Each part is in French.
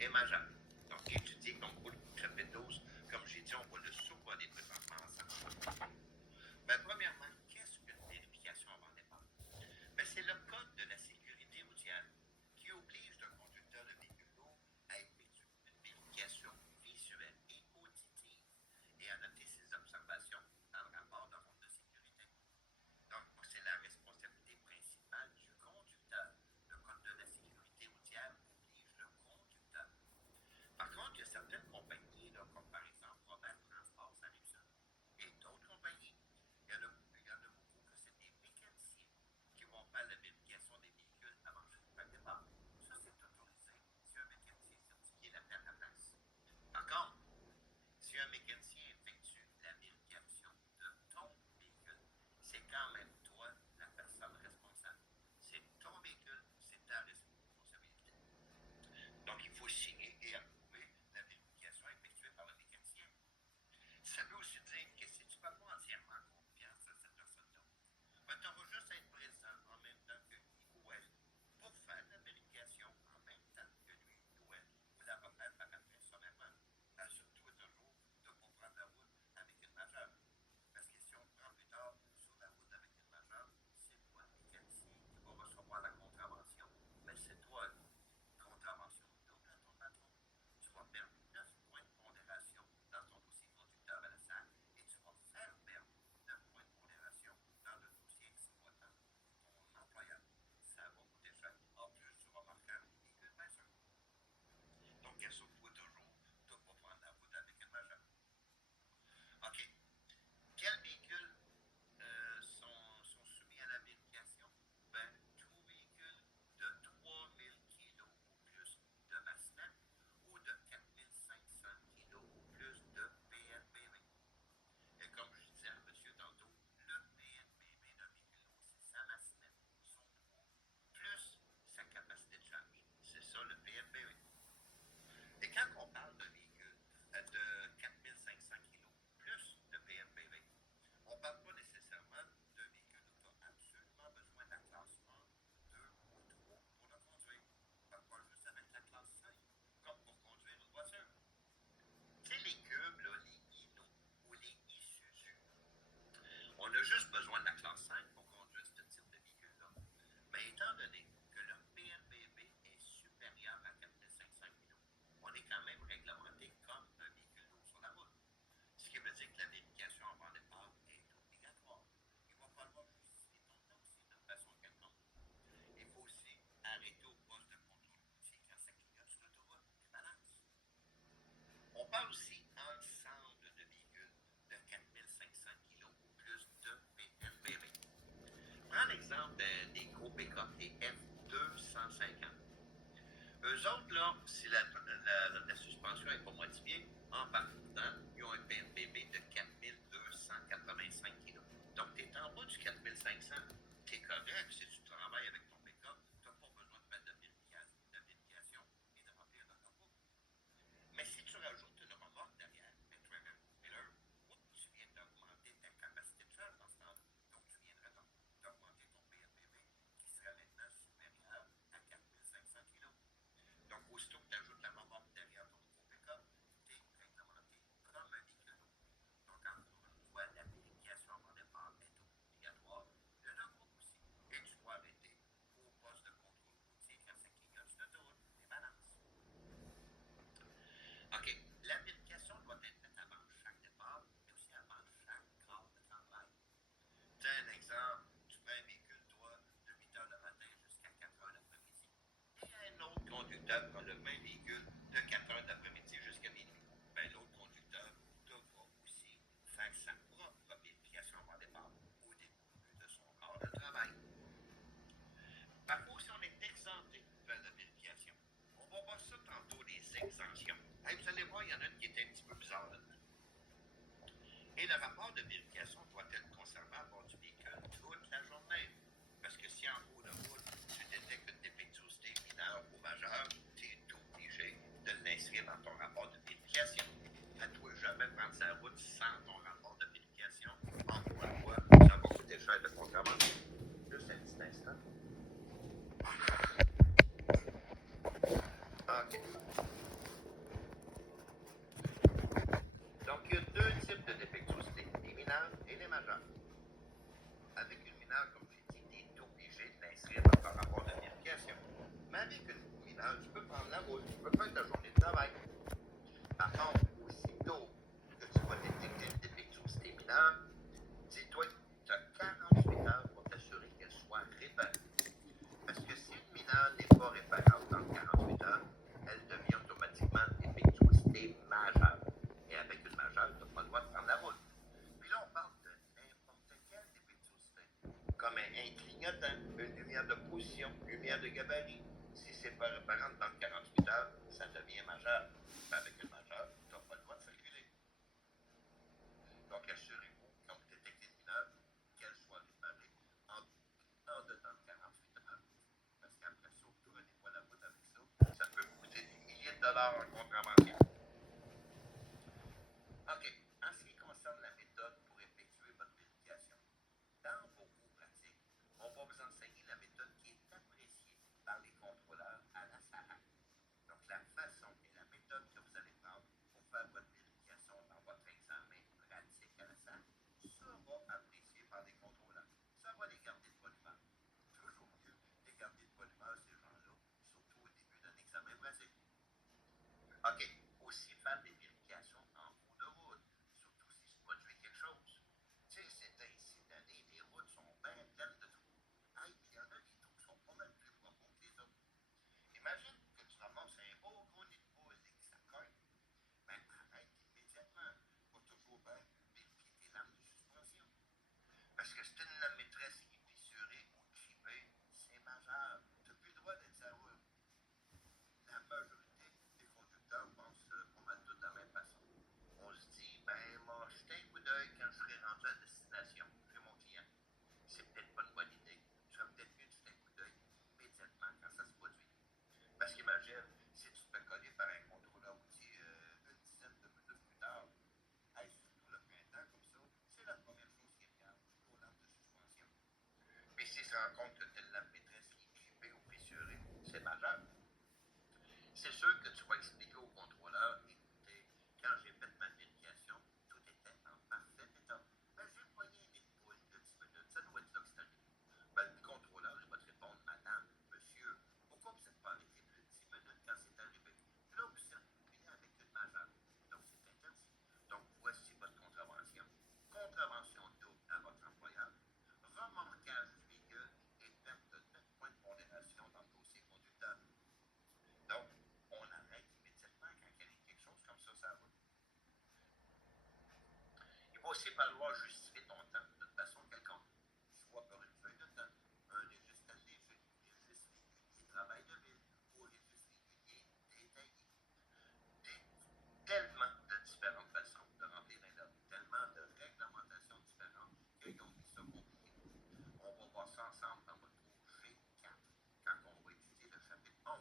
est majeur. Donc, étudier comme pour le chapitre 12, comme j'ai dit, on va le survoler présentement ensemble. Ben, premièrement, qu'est-ce qu'une vérification avant départ? Ben, c'est le code de la sécurité routière qui oblige le conducteur de véhicule lourd à effectuer une vérification visuelle et auditive et à noter ses observations dans le rapport de ronde de sécurité. Donc, c'est la responsabilité principale du conducteur. Le code de la sécurité routière oblige le conducteur. Par contre, il y a certaines compagnies, là, comme par exemple Robert Transport, ça arrive ça, et d'autres compagnies, il y en a beaucoup que c'est des mécaniciens qui vont faire la vérification des véhicules avant chaque départ. Ça, c'est autorisé si un mécanicien certifié l'a fait à ta place. Par contre, si un mécanicien effectue la vérification de ton véhicule, c'est quand même toi la personne responsable. C'est ton véhicule, c'est ta responsabilité. Donc, il faut signer et approuver la vérification effectuée par le mécanicien. Ça veut aussi dire que si tu ne fais pas entièrement confiance à cette personne-là, ben, tu auras juste à être présent en même temps que lui ou elle pour faire la vérification en même temps que lui ou elle. Vous la refaire par après sommairement. Assure-toi toujours de ne pas prendre la route avec une majeure. Parce que si on te prend plus tard sur la route avec une majeure, c'est toi, mécanicien, qui va recevoir la contravention. Mais c'est toi, contravention double à ton patron. Tu vas perdre 9 points de pondération dans ton dossier conducteur à la salle et tu vas faire perdre 9 points de pondération dans le dossier exploitant pour ton employeur. Ça va coûter cher. En plus, tu vas marquer un véhicule bien sûr. Donc, assure-toi toujours de ne pas prendre la route avec une majeure. OK. Quels véhicules sont soumis à la vérification? Ben, tout véhicule de 3000 kg ou plus de masse ou de 4500 kg ou plus de PNBV. Et comme je disais à monsieur tantôt, le PNBV d'un véhicule lourd, c'est sa masse son poids, plus sa capacité de charge. C'est ça le PNBV. Et quand on parle d'un véhicule de 4500 kg plus de PNBV, on ne parle pas nécessairement d'un véhicule où tu as absolument besoin de la classe 1, 2 ou 3 pour le conduire. On ne parle pas juste avec la classe 5, comme pour conduire une voiture. Tu sais, les cubes, là, les Ino ou les Isuzu, on a juste besoin de la classe 5 pour conduire ce type de véhicule-là. Mais étant donné que le PNBB est supérieur à 4500 kg, on est quand même réglementé comme un véhicule lourd sur la route. Ce qui veut dire que la vérification avant départ est obligatoire. Il va falloir justifier ton dossier de façon quelconque. Il faut aussi arrêter au poste de contrôle routier quand ça clignote sur l'autoroute et balance. On parle aussi ensemble de véhicules de 4500 kg ou plus de PNBV. Prends l'exemple des gros pick-up, les F250. Eux autres, là, si la suspension n'est pas modifiée, en partant, ils ont un PNBB de 4285 kg. Donc, tu es en bas du 4500. Tu es correct si tu travailles avec ton pick-up. Tu n'as pas besoin de faire de vérification et de remplir le capot. Mais si tu rajoutes une remorque derrière, un trailer, tu viens d'augmenter ta capacité de charge dans ce temps-là. Donc, tu viendrais d'augmenter ton PNBV qui serait maintenant supérieur à 4500 kg. Donc, aussitôt que tu ajoutes la remorque derrière ton nouveau pick-up, tu es réglementé comme un véhicule lourd. Donc, encore une fois, la vérification avant départ est obligatoire. Le logbook aussi. Et tu dois arrêter au poste de contrôle routier quand ça clignote sur l'autoroute et balance. OK. La vérification doit être faite avant chaque départ, mais aussi avant chaque quart de travail. Tu as un exemple, tu prends un véhicule, toi, de 8 h le matin jusqu'à 4 h l'après-midi. Et un autre conducteur prend le même véhicule de 4 h l'après-midi jusqu'à minuit. Ben, l'autre conducteur devra aussi faire sa propre vérification avant départ au début de son quart de travail. Parfois aussi, on est exempté de faire la vérification. On va voir ça tantôt, les exemptions. Hey, vous allez voir, il y en a une qui est un petit peu bizarre là-dedans. Et le rapport de vérification doit être conservé à bord du véhicule toute la journée. Parce que si en cours de route, tu détectes une défectuosité mineure ou majeure, tu es obligé de l'inscrire dans ton rapport de vérification. À toi jamais prendre sa route sans ton rapport de vérification. Encore une fois, ça va coûter cher de contravention. Juste un petit instant. OK. majeur. Avec une mineure, comme j'ai dit, tu es obligé de l'inscrire dans ton rapport de vérification. Mais avec une mineure, tu peux prendre la route, tu peux faire ta journée de travail. Par contre, aussitôt que tu vas détecter une défectuosité mineure, dis-toi que tu as 48 heures pour t'assurer qu'elle soit réparée. Parce que si une mineure n'est pas réparable dans 48 heures, elle devient automatiquement défectuosité majeure. Et avec une majeure, tu n'as pas le droit de prendre la route. Puis là, on parle de n'importe quelle défectuosité, comme un clignotant, une lumière de position, une lumière de gabarit. Si c'est pas réparable dans 48 heures, ça devient majeur. Avec une majeure, tu n'as pas le droit de circuler. Donc, assurez-vous, quand vous détectez une mineure, qu'elle soit réparée en dedans de 48 heures. Parce qu'après ça, vous ne prenez pas la route avec ça. Ça peut vous coûter des milliers de dollars en contravention. OK. En ce qui concerne la méthode pour effectuer votre vérification, dans vos cours pratiques, on va vous enseigner la méthode qui est appréciée par les contrôleurs à la SARAC. Donc, la façon et la méthode que vous allez prendre pour faire votre vérification dans votre examen pratique à la SARAC sera appréciée par les contrôleurs. Ça va les garder de bonne humeur. Toujours mieux les garder de bonne humeur, ces gens-là, surtout au début d'un examen pratique. OK. Aussi faire des vérifications en cours de route, surtout si se produit quelque chose. Tu sais, c'est ainsi d'année, les routes sont bien pleines de trous. Ah, il y en a des trous qui sont pas mal plus profonds que les autres. Imagine que tu ramasses un beau gros nid de poule et que ça cogne. Ben, arrête immédiatement. Faut toujours bien vérifier tes lames de suspension. Parce que c'est une lame maîtresse qui est fissurée ou grippée, c'est majeur. Tu n'as plus le droit d'être sa route. La majorité des conducteurs pensent pas mal tous de la même façon. On se dit, ben, moi, jeter un coup d'œil quand je serai rendu à destination chez mon client. C'est peut-être pas une bonne idée. Je serais peut-être mieux de jeter un coup d'œil immédiatement quand ça se produit. Parce qu'imagine, si tu te fais coller par un contrôleur routier une dizaine de minutes plus tard, hey, surtout le printemps comme ça, c'est la première chose qui regarde nos lampes de suspension. Mais s'il se rend compte que telle lampe maîtresse qui est grippée ou fissurée, c'est majeur. C'est sûr que tu vas expliquer au contrôleur, écoutez, quand j'ai fait ma vérification, tout était en parfait état. Mais j'ai poigné une nid de poule de 10 minutes, ça doit être là que c'est arrivé. Ben, le contrôleur, il va te répondre, madame, monsieur, pourquoi vous n'êtes pas arrêté plus de 10 minutes quand c'est arrivé? Là, vous circulez avec une majeure. Donc, c'est interdit. Donc, voici votre contravention. Contravention double à votre employeur, remorquage du véhicule et perte de 9 points de pondération dans le dossier conducteur. Donc, on arrête immédiatement quand il arrive quelque chose comme ça roule. Il va aussi falloir justifier ton temps d'une façon quelconque, soit par une feuille de temps, un registre allégé, registre régulier travail de ville ou registre régulier détaillé. Tellement de différentes façons de remplir un note, tellement de réglementations différentes qu'ils ont mis ça compliqué. On va voir ça ensemble dans votre cours G4 quand on va étudier le chapitre 11.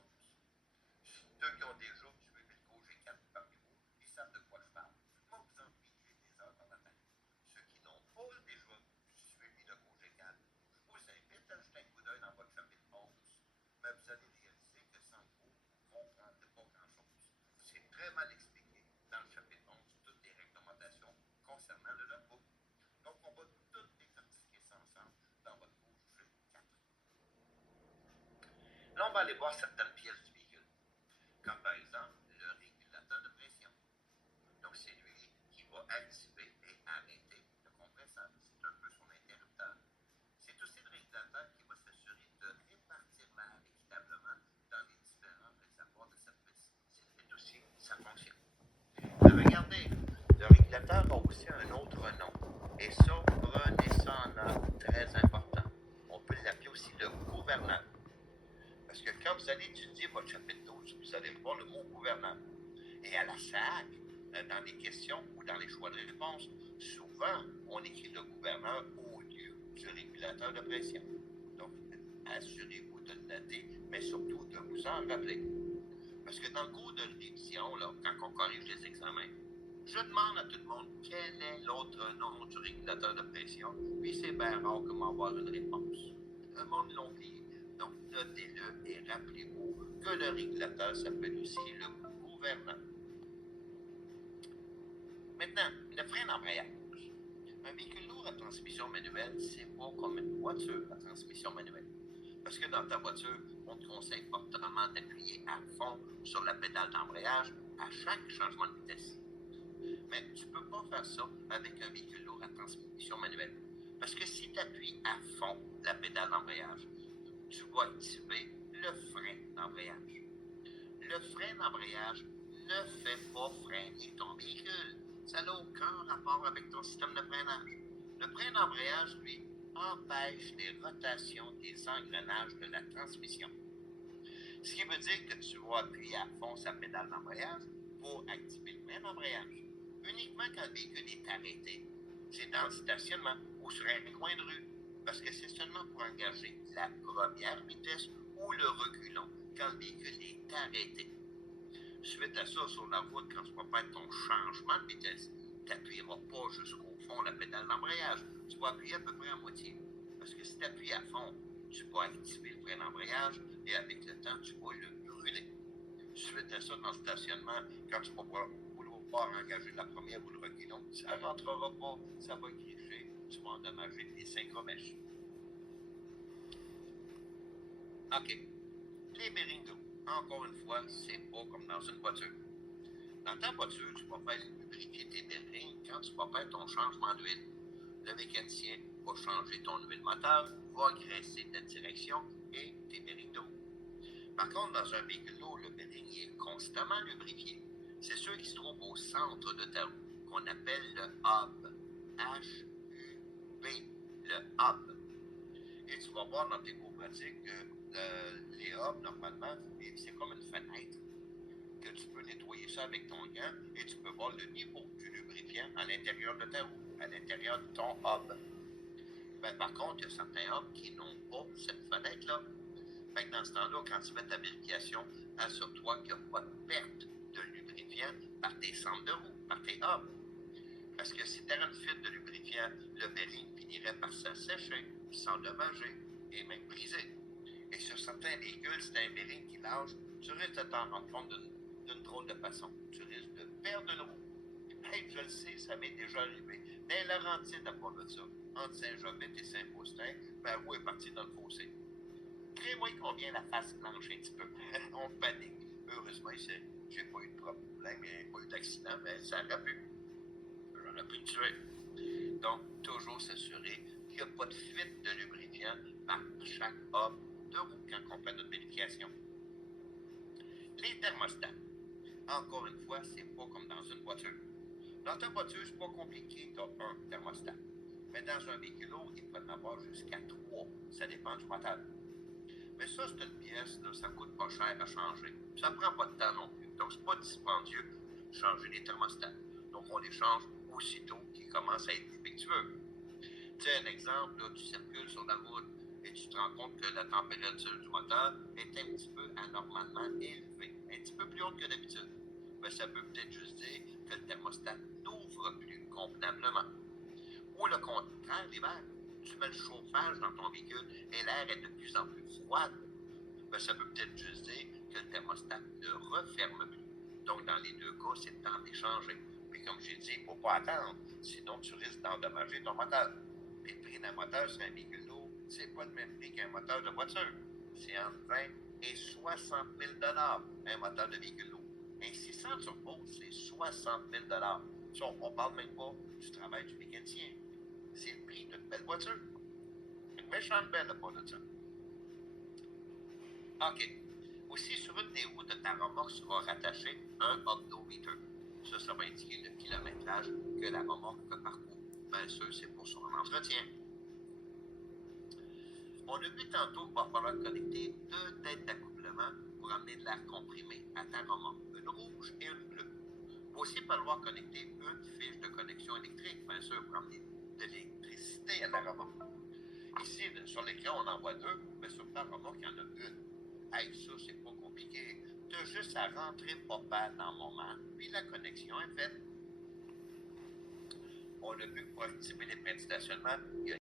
Ceux qui ont déjà suivi le cours G4 parmi vous, ils savent de quoi je parle. Moi, vous ennuyez des heures dans matin. Ceux qui n'ont pas déjà suivi le cours G4, je vous invite à jeter un coup d'œil dans votre chapitre 11. Mais vous allez réaliser que sans cours, vous ne comprendrez pas grand-chose. C'est très mal expliqué dans le chapitre 11 toutes les réglementations concernant le logbook. Donc, on va tout décortiquer ça ensemble dans votre cours G4. Là, on va aller voir certaines pièces du véhicule, comme par exemple le régulateur de pression. Donc, c'est lui qui va activer et arrêter le compresseur. C'est un peu son interrupteur. C'est aussi le régulateur qui va s'assurer de répartir l'air équitablement dans les différents réservoirs de service. C'est aussi sa fonction. Mais regardez, le régulateur a aussi un autre nom. Et ça, prenez ça en note, très important. On peut l'appeler aussi le gouverneur. Parce que quand vous allez étudier votre chapitre 12, vous allez voir le mot gouverneur. Et à la SAC, dans les questions ou dans les choix de réponse, souvent, on écrit le gouverneur au lieu du régulateur de pression. Donc, assurez-vous de le noter, mais surtout de vous en rappeler. Parce que dans le cours de révision, là, quand on corrige les examens, je demande à tout le monde quel est l'autre nom du régulateur de pression, puis c'est bien rare comment avoir une réponse. Le monde l'a oublié. Donc, notez-le et rappelez-vous que le régulateur s'appelle aussi le gouverneur. Maintenant, le frein d'embrayage. Un véhicule lourd à transmission manuelle, c'est pas comme une voiture à transmission manuelle. Parce que dans ta voiture, on te conseille fortement d'appuyer à fond sur la pédale d'embrayage à chaque changement de vitesse. Mais tu ne peux pas faire ça avec un véhicule lourd à transmission manuelle. Parce que si tu appuies à fond la pédale d'embrayage, tu vas activer le frein d'embrayage. Le frein d'embrayage ne fait pas freiner ton véhicule. Ça n'a aucun rapport avec ton système de freinage. Le frein d'embrayage, lui, empêche les rotations des engrenages de la transmission. Ce qui veut dire que tu vas appuyer à fond sa pédale d'embrayage pour activer le frein d'embrayage. Uniquement quand le véhicule est arrêté. C'est dans le stationnement ou sur un coin de rue. Parce que c'est seulement pour engager la première vitesse ou le reculon quand le véhicule est arrêté. Suite à ça, sur la route, quand tu vas faire ton changement de vitesse, tu n'appuieras pas jusqu'au fond la pédale d'embrayage. Tu vas appuyer à peu près à moitié. Parce que si tu appuies à fond, tu vas activer le frein d'embrayage et avec le temps, tu vas le brûler. Suite à ça, dans le stationnement, quand tu vas vouloir engager la première ou le reculon, ça ne rentrera pas, ça va gricher, tu vas endommager les synchromèches. OK. Les bearings de roue, encore une fois, c'est pas comme dans une voiture. Dans ta voiture, tu vas faire lubrifier tes bearings quand tu vas faire ton changement d'huile. Le mécanicien va changer ton huile moteur, va graisser ta direction et tes bearings de roue. Par contre, dans un véhicule lourd, le bearing est constamment lubrifié. C'est ceux qui se trouvent au centre de ta roue, qu'on appelle le hub. H-U-B, le hub. Et tu vas voir dans tes cours pratiques que les hubs, normalement, c'est comme une fenêtre que tu peux nettoyer ça avec ton gant et tu peux voir le niveau du lubrifiant à l'intérieur de ta roue, à l'intérieur de ton hub. Ben, par contre, il y a certains hubs qui n'ont pas cette fenêtre-là. Fait que dans ce temps-là, quand tu fais ta vérification, assure-toi qu'il n'y a pas de perte de lubrifiant par tes centres de roue, par tes hubs. Parce que si tu as une fuite de lubrifiant, le bearing finirait par s'assécher, s'endommager et même briser. Et sur certains véhicules, si tu as un bearing qui lâche, tu risques de t'en rendre compte d'une drôle de façon. Tu risques de perdre une roue. Hey, je le sais, ça m'est déjà arrivé. Dans les Laurentides, à part de ça, entre Saint-Jovite et Saint-Faustin, ma roue est partie dans le fossé. Crée-moi combien la face blanche un petit peu. On panique. Heureusement, j'ai pas eu de problème, pas eu d'accident, mais ça aurait pu. J'aurais pu le tuer. Donc, toujours s'assurer qu'il n'y a pas de fuite de lubrifiant par chaque hub de roue quand on fait notre vérification. Les thermostats. Encore une fois, c'est pas comme dans une voiture. Dans ta voiture, c'est pas compliqué, tu as un thermostat. Mais dans un véhicule lourd, il peut en avoir jusqu'à 3. Ça dépend du moteur. Mais ça, c'est une pièce, là, ça coûte pas cher à changer. Ça prend pas de temps non plus. Donc, c'est pas dispendieux de changer les thermostats. Donc, on les change aussitôt qu'ils commencent à être défectueux. Tu sais, un exemple, là, tu circules sur la route et tu te rends compte que la température du moteur est un petit peu anormalement élevée, un petit peu plus haute que d'habitude. Mais ça peut peut-être juste dire que le thermostat n'ouvre plus convenablement. Ou le contraire, l'hiver, tu mets le chauffage dans ton véhicule et l'air est de plus en plus froid. Ben, ça peut peut-être juste dire que le thermostat ne referme plus. Donc, dans les deux cas, c'est le temps d'échanger. Puis, comme j'ai dit, il ne faut pas attendre, sinon tu risques d'endommager ton moteur. Puis, le prix d'un moteur sur un véhicule lourd, c'est pas le même prix qu'un moteur de voiture. C'est entre 20 et 60 000 un moteur de véhicule lourd. Un 600 turbo, c'est 60 000 ça, on ne parle même pas du travail du mécanicien. C'est le prix d'une belle voiture. Une méchante belle, pas de ça. OK. Aussi, sur une des roues de ta remorque sera rattaché un odometer. Ça va indiquer le kilométrage que la remorque parcourt. Bien sûr, c'est pour son entretien. On a vu tantôt qu'il va falloir connecter 2 têtes d'accouplement pour amener de l'air comprimé à ta remorque, une rouge et une bleue. Il va aussi falloir connecter une fiche de connexion électrique, bien sûr, pour amener de l'électricité à ta remorque. Ici, sur l'écran, on en voit 2, mais sur ta remorque, il y en a une. Hey, ça, c'est pas compliqué. Tu as juste à rentrer Papa dans mon moment, puis la connexion est faite. On a vu que pour activer les freins de stationnement, il y a